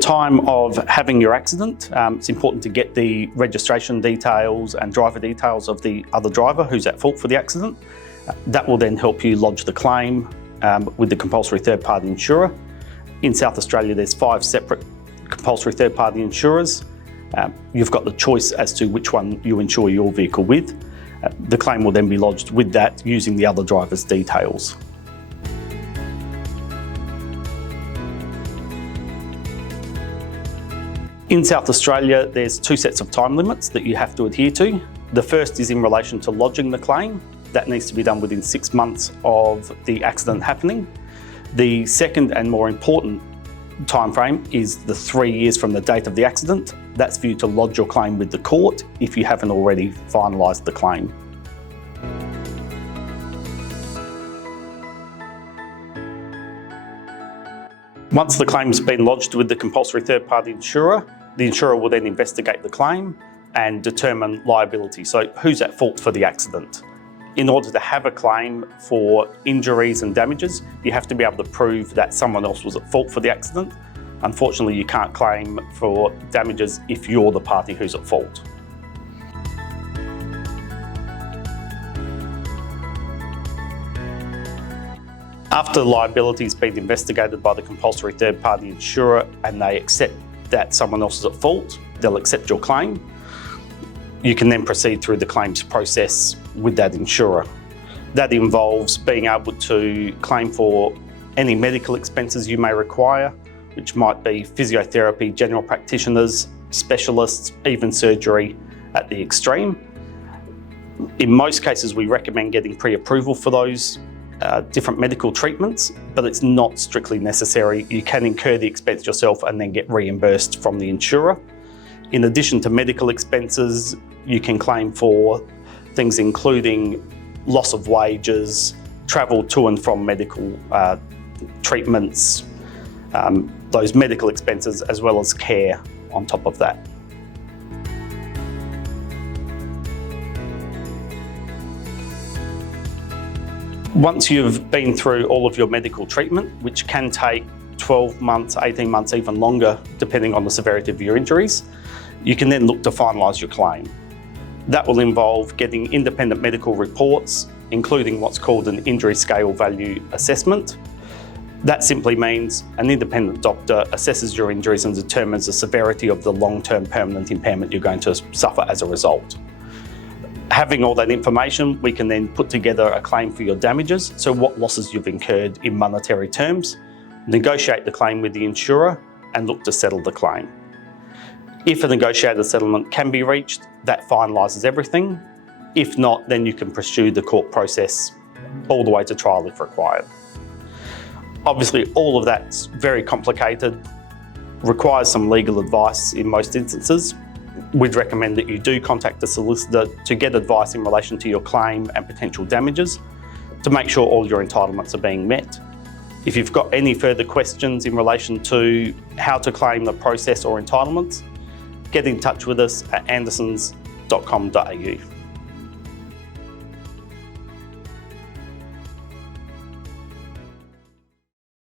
time of having your accident, it's important to get the registration details and driver details of the other driver who's at fault for the accident. That will then help you lodge the claim with the compulsory third-party insurer. In South Australia, there's 5 separate compulsory third-party insurers. You've got the choice as to which one you insure your vehicle with. The claim will then be lodged with that using the other driver's details. In South Australia, there's 2 sets of time limits that you have to adhere to. The first is in relation to lodging the claim. That needs to be done within 6 months of the accident happening. The second and more important time frame is the 3 years from the date of the accident. That's for you to lodge your claim with the court if you haven't already finalised the claim. Once the claim's been lodged with the compulsory third-party insurer, the insurer will then investigate the claim and determine liability. So who's at fault for the accident? In order to have a claim for injuries and damages, you have to be able to prove that someone else was at fault for the accident. Unfortunately, you can't claim for damages if you're the party who's at fault. After liability has been investigated by the compulsory third-party insurer and they accept that someone else is at fault, they'll accept your claim. You can then proceed through the claims process with that insurer. That involves being able to claim for any medical expenses you may require, which might be physiotherapy, general practitioners, specialists, even surgery at the extreme. In most cases, we recommend getting pre-approval for those different medical treatments, but it's not strictly necessary. You can incur the expense yourself and then get reimbursed from the insurer. In addition to medical expenses, you can claim for things including loss of wages, travel to and from medical treatments, those medical expenses, as well as care on top of that. Once you've been through all of your medical treatment, which can take 12 months, 18 months, even longer, depending on the severity of your injuries, you can then look to finalise your claim. That will involve getting independent medical reports, including what's called an injury scale value assessment. That simply means an independent doctor assesses your injuries and determines the severity of the long-term permanent impairment you're going to suffer as a result. Having all that information, we can then put together a claim for your damages, so what losses you've incurred in monetary terms, negotiate the claim with the insurer, and look to settle the claim. If a negotiated settlement can be reached, that finalises everything. If not, then you can pursue the court process all the way to trial if required. Obviously, all of that's very complicated, requires some legal advice in most instances. We'd recommend that you do contact a solicitor to get advice in relation to your claim and potential damages to make sure all your entitlements are being met. If you've got any further questions in relation to how to claim the process or entitlements, get in touch with us at andersons.com.au.